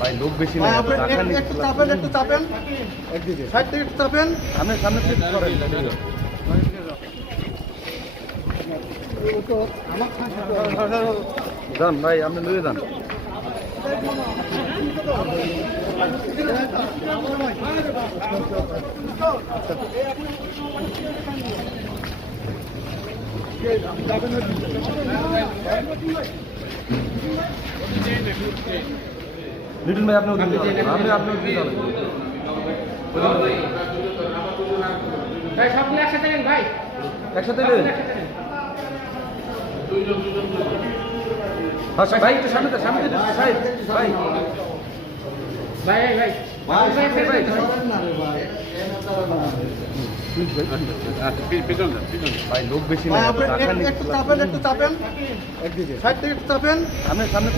ভাই লোক বেশি না একটু চাপেন একটু চাপেন একদিকে সাইড থেকে একটু চাপেন সামনে সামনে যান ভাই আপনি লুয়ে যান যাবেন লিটন ভাই আপনি আপনি আপনি একসাথে নেন ভাই একসাথে নেন আচ্ছা, ভাই একটু সামনে সামনে ভাই ভাই ভাই ভাই ভাই ভাই লোক বেশি না একটু চাপেন একটু চাপেন একদিকে সাইড থেকে একটু চাপেন সামনে সামনে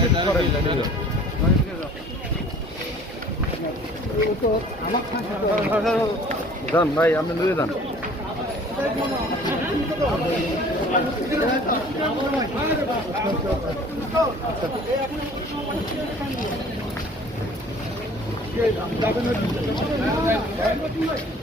যান ভাই আপনি নিয়ে যান যাবেন আচ্ছা।